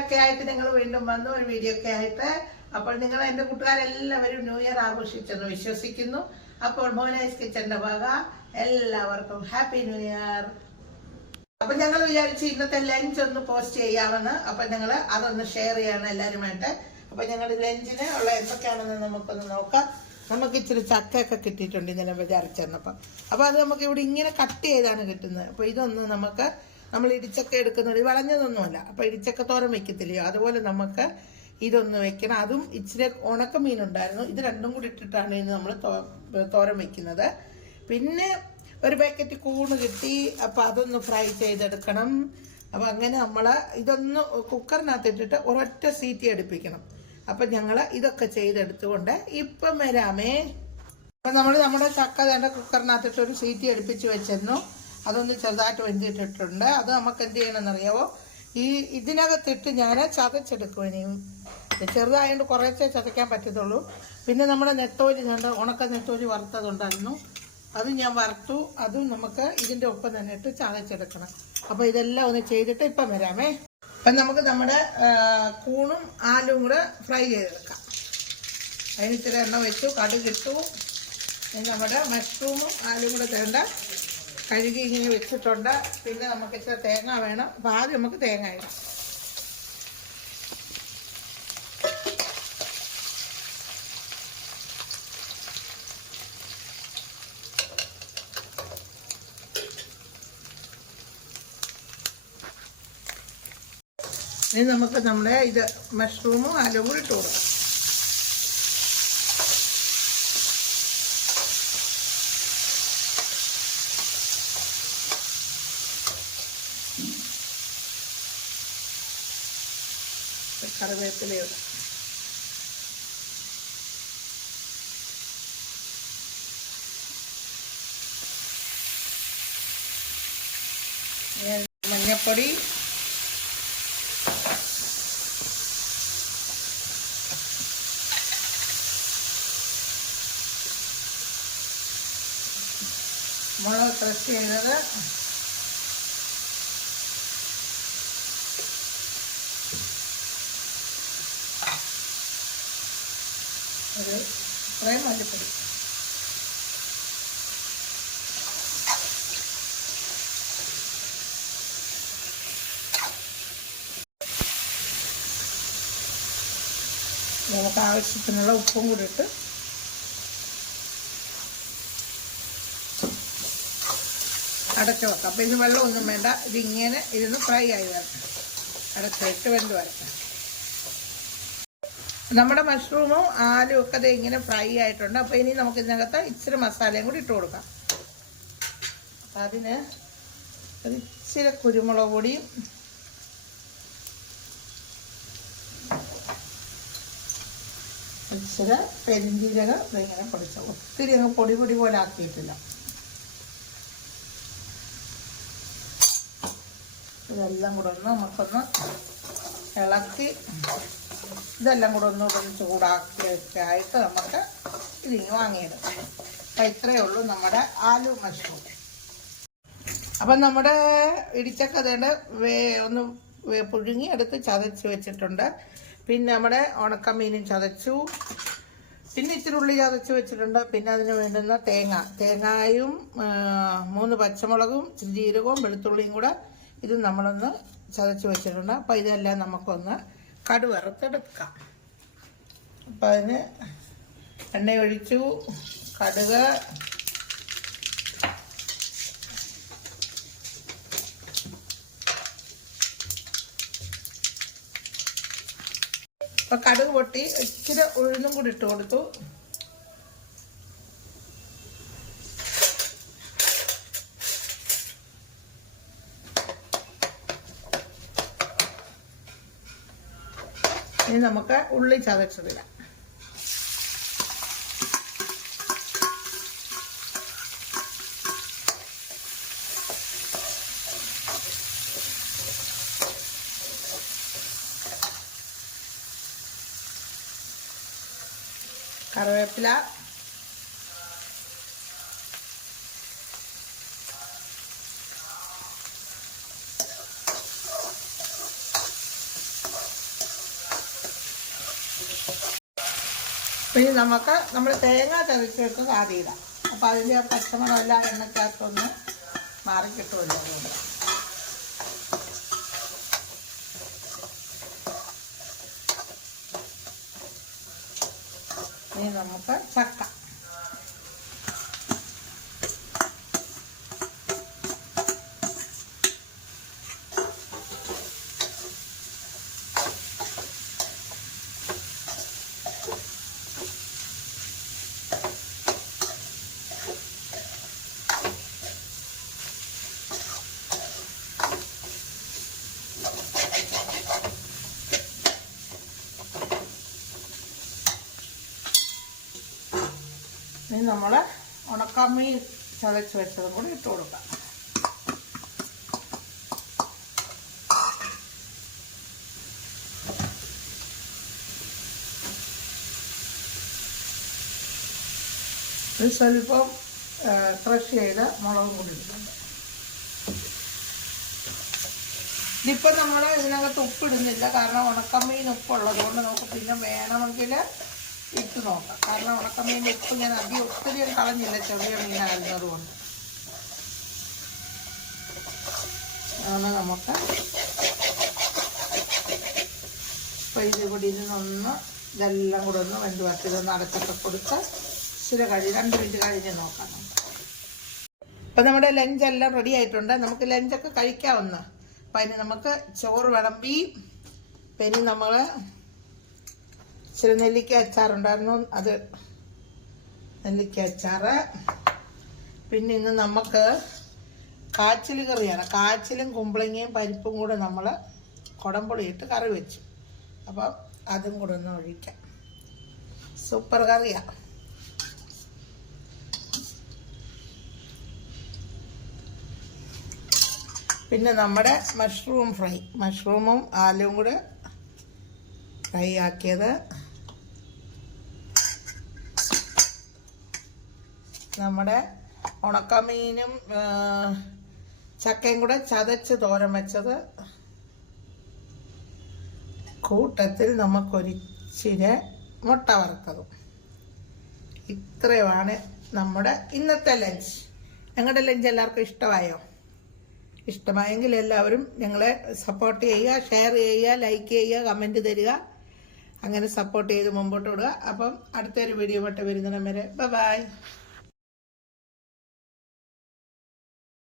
ഒക്കെ ആയിട്ട് നിങ്ങൾ വീണ്ടും വന്നു ഒരു വീഡിയോ ഒക്കെ ആയിട്ട്. അപ്പോൾ നിങ്ങൾ എന്റെ കൂട്ടുകാരെല്ലാവരും ന്യൂ ഇയർ ആഘോഷിച്ചെന്ന് വിശ്വസിക്കുന്നു. അപ്പോൾ മോനൈസ് കിച്ചന്റെ വക. എല്ലാവർക്കും ഹാപ്പി ന്യൂ ഇയർ അപ്പൊ ഞങ്ങൾ വിചാരിച്ച് ഇന്നത്തെ ലഞ്ച് ഒന്ന് പോസ്റ്റ് ചെയ്യാമെന്ന്. അപ്പൊ ഞങ്ങൾ അതൊന്ന് ഷെയർ ചെയ്യാണ് എല്ലാവരുമായിട്ട് അപ്പൊ ഞങ്ങൾ ലഞ്ചിന് ഉള്ള എന്തൊക്കെയാണെന്ന് നമുക്കൊന്ന് നോക്കാം. നമുക്ക് ഇച്ചിരി ചക്കയൊക്കെ കിട്ടിയിട്ടുണ്ട് ഇന്നലെ വിചാരിച്ചു അപ്പൊ അത് നമുക്ക് ഇവിടെ ഇങ്ങനെ കട്ട് ചെയ്താണ് കിട്ടുന്നത്. അപ്പൊ ഇതൊന്ന് നമുക്ക് നമ്മൾ ഇടിച്ചക്ക എടുക്കുന്നത് വളഞ്ഞതൊന്നുമല്ല. അപ്പോൾ ഇടിച്ചക്ക തോരൻ വെക്കത്തില്ലയോ? അതുപോലെ നമുക്ക് ഇതൊന്ന് വെക്കണം. അതും ഇച്ചിരി ഉണക്ക മീനുണ്ടായിരുന്നു ഇത് രണ്ടും കൂടി ഇട്ടിട്ടാണ് ഇന്ന് നമ്മൾ തോരൻ വെക്കുന്നത്. പിന്നെ ഒരു പാക്കറ്റ് കൂണ് കിട്ടി. അപ്പം അതൊന്ന് ഫ്രൈ ചെയ്തെടുക്കണം. അപ്പം അങ്ങനെ നമ്മൾ ഇതൊന്ന് കുക്കറിനകത്ത് ഇട്ടിട്ട് ഒരൊറ്റ സീറ്റി അടുപ്പിക്കണം. അപ്പം ഞങ്ങൾ ഇതൊക്കെ ചെയ്തെടുത്തുകൊണ്ട് ഇപ്പം വരാമേ. അപ്പം നമ്മൾ നമ്മുടെ ചക്ക തേണ്ട കുക്കറിനകത്തിട്ട് ഒരു സീറ്റി അടുപ്പിച്ച് വെച്ചിരുന്നു. അതൊന്ന് ചെറുതായിട്ട് വെന്തിട്ടിട്ടുണ്ട്. അത് നമുക്ക് എന്ത് ചെയ്യണമെന്ന് ചെയ്യണമെന്നറിയാവോ? ഈ ഇതിനകത്തിട്ട് ഞാൻ ചതച്ചെടുക്കും ചെറുതായതുകൊണ്ട് കുറേശ്ശേ ചതയ്ക്കാൻ പറ്റത്തുള്ളൂ. പിന്നെ നമ്മുടെ നെത്തോലി കണ്ട് ഉണക്ക നെത്തോലി വറുത്തതുണ്ടായിരുന്നു. അത് ഞാൻ വറുത്തു. അതും നമുക്ക് ഇതിന്റെ ഒപ്പം തന്നെ ഇട്ട് ചതച്ചെടുക്കണം. അപ്പോൾ ഇതെല്ലാം ഒന്ന് ചെയ്തിട്ട് ഇപ്പം വരാമേ. അപ്പം നമുക്ക് നമ്മുടെ കൂണും ആലും കൂടെ ഫ്രൈ ചെയ്തെടുക്കാം. അതിന് ഇത്തിരി എണ്ണ വെച്ചു കടുകിട്ടു നമ്മുടെ മഷ്റൂമും ആലും കൂടെ തേണ്ട കഴുകി ഇങ്ങനെ വെച്ചിട്ടുണ്ട്. പിന്നെ നമുക്ക് ഇച്ചിരി തേങ്ങ വേണം. അപ്പോൾ ആദ്യം നമുക്ക് തേങ്ങ ഇടാം ഇനി നമുക്ക് നമ്മുടെ ഇത് മഷ്റൂമും അലവും ഇട്ട് കൊടുക്കാം. കറിവേപ്പിലയുടെ മഞ്ഞപ്പൊടി. മുളക് ക്രഷ് ചെയ്തത് ഒരു ഇത്രയും മല്ലിപ്പൊടി നമുക്ക് ആവശ്യത്തിനുള്ള ഉപ്പും കൂടി ഇട്ട് അടച്ച് വെക്കാം. അപ്പം ഇത് വെള്ളമൊന്നും വേണ്ട. ഇതിങ്ങനെ ഇരുന്ന് ഫ്രൈ ആയി വരട്ടെ. അടച്ചിട്ട് വെന്ത് വരട്ടെ. നമ്മുടെ മഷ്റൂമും ആലും ഒക്കെ അത് ഇങ്ങനെ ഫ്രൈ ആയിട്ടുണ്ട്. അപ്പോൾ ഇനി നമുക്ക് ഇതിനകത്ത് ഇച്ചിരി മസാലയും കൂടി ഇട്ട് കൊടുക്കാം. അപ്പം അതിന് ഇച്ചിരി കുരുമുളക് പൊടിയും ഇച്ചിരി പെരിഞ്ചീരകം ഇങ്ങനെ പൊടിച്ച. ഒത്തിരി അങ്ങ് പൊടി പൊടി പോലെ ആക്കിയിട്ടില്ല. ഇതെല്ലാം കൂടെ ഒന്ന് നമുക്കൊന്ന് ഇളക്കി ഇതെല്ലാം കൂടെ ഒന്ന് ഒന്ന് ചൂടാക്കിയൊക്കെ ആയിട്ട് നമുക്ക് ഇതിങ്ങ് വാങ്ങിയെടുക്കാം അപ്പം ഇത്രയേ ഉള്ളൂ നമ്മുടെ ആലു മഷ്റൂം. അപ്പം നമ്മുടെ ഇടിച്ചക്ക അതേണ്ട വേ ഒന്ന് വേ- പുഴുങ്ങി എടുത്ത് ചതച്ച് വെച്ചിട്ടുണ്ട്. പിന്നെ നമ്മുടെ ഉണക്കമീനും ചതച്ചു. പിന്നെ ഇച്ചിരി ഉള്ളി ചതച്ച് വെച്ചിട്ടുണ്ട്. പിന്നെ അതിന് വേണ്ടുന്ന തേങ്ങ. തേങ്ങായും മൂന്ന് പച്ചമുളകും ജീരകവും വെളുത്തുള്ളിയും കൂടെ ഇത് നമ്മളൊന്ന് ചതച്ച് വെച്ചിട്ടുണ്ട്. അപ്പോൾ ഇതെല്ലാം നമുക്കൊന്ന് കടുവറുത്തെടുക്കാം അപ്പം അതിന് എണ്ണ ഒഴിച്ചു. കടുക്. അപ്പം കടുക് പൊട്ടി. ഇച്ചിരി ഉഴുന്നും കൂടി ഇട്ട് കൊടുത്തു. ഇനി നമുക്ക് ഉള്ളി ചതച്ചതിടാം. കറിവേപ്പില പിന്നെ നമുക്ക് നമ്മൾ തേങ്ങ ചതച്ചെടുത്തത് ആദ്യം ഇടാം അപ്പോൾ അതിന്റെ പച്ചമണം എല്ലാം എണ്ണക്കകത്തൊന്ന് മാറി കിട്ടുമല്ലോ അതുകൊണ്ട്. ഇനി നമുക്ക് ചക്ക ഇനി നമ്മൾ ഉണക്കമ്മീൻ ചതച്ച് വെച്ചതും കൂടി ഇട്ട് കൊടുക്കാം. ഒരു സ്വല്പം ക്രഷ് ചെയ്ത മുളകും കൂടി ഇടുന്നുണ്ട് ഇതിപ്പോൾ നമ്മൾ ഇതിനകത്ത് ഉപ്പിടുന്നില്ല. കാരണം ഉണക്കമ്മീൻ ഉപ്പുള്ളത് കൊണ്ട് നമുക്ക് പിന്നെ വേണമെങ്കിൽ ഇട്ട് നോക്കാം. കാരണം ഉണക്കമീന്റെ ഉപ്പ് ഞാൻ അധികം ഒത്തിരി കളഞ്ഞില്ല ചെറിയ മീനായിരുന്നത് കൊണ്ട് അങ്ങനെ നമുക്ക് ഇപ്പം ഇത് കൂടി ഇതെല്ലാം കൂടെ ഒന്ന് വെന്ത് വട്ടി ഇതൊന്ന് അടച്ചൊക്കെ കൊടുത്ത് ഇച്ചിരി കഴി രണ്ട് മിനിറ്റ് കഴിഞ്ഞ് നോക്കാം അപ്പോൾ അപ്പം നമ്മുടെ ലഞ്ചെല്ലാം റെഡി ആയിട്ടുണ്ട്. നമുക്ക് ലഞ്ചൊക്കെ കഴിക്കാവുന്ന. അപ്പം അതിന് നമുക്ക് ചോറ് വിളമ്പി പിന്നെ നമ്മൾ ഇച്ചിരി നെല്ലിക്ക അച്ചാറുണ്ടായിരുന്നു. അത് നെല്ലിക്ക അച്ചാറ്. പിന്നെ ഇന്ന് നമുക്ക് കാച്ചിൽ കറിയാണ്. കാച്ചിലും കുമ്പളങ്ങയും പരിപ്പും കൂടെ നമ്മൾ കുടംപുളിയിട്ട് കറി വെച്ചു. അപ്പം അതും കൂടെ ഒന്ന് ഒഴിക്കാം. സൂപ്പർ കറിയാണ് പിന്നെ നമ്മുടെ മഷ്റൂം ഫ്രൈ. മഷ്റൂമും ആലും കൂടെ ഫ്രൈ ആക്കിയത് നമ്മുടെ ഉണക്കമീനും ചക്കയും കൂടെ ചതച്ച് തോരൻ വെച്ചത് കൂട്ടത്തിൽ നമുക്കൊരിച്ചിരി മുട്ട വറുത്തതും. ഇത്രയുമാണ് നമ്മുടെ ഇന്നത്തെ ലഞ്ച്. ഞങ്ങളുടെ ലഞ്ച് എല്ലാവർക്കും ഇഷ്ടമായോ? ഇഷ്ടമായെങ്കിൽ എല്ലാവരും ഞങ്ങളെ സപ്പോർട്ട് ചെയ്യുക ഷെയർ ചെയ്യുക ലൈക്ക് ചെയ്യുക കമന്റ് തരിക. അങ്ങനെ സപ്പോർട്ട് ചെയ്ത് മുമ്പോട്ട് വിടുക. അപ്പം അടുത്തൊരു വീഡിയോ മട്ട് വരുന്നിടം വരെ. ബൈ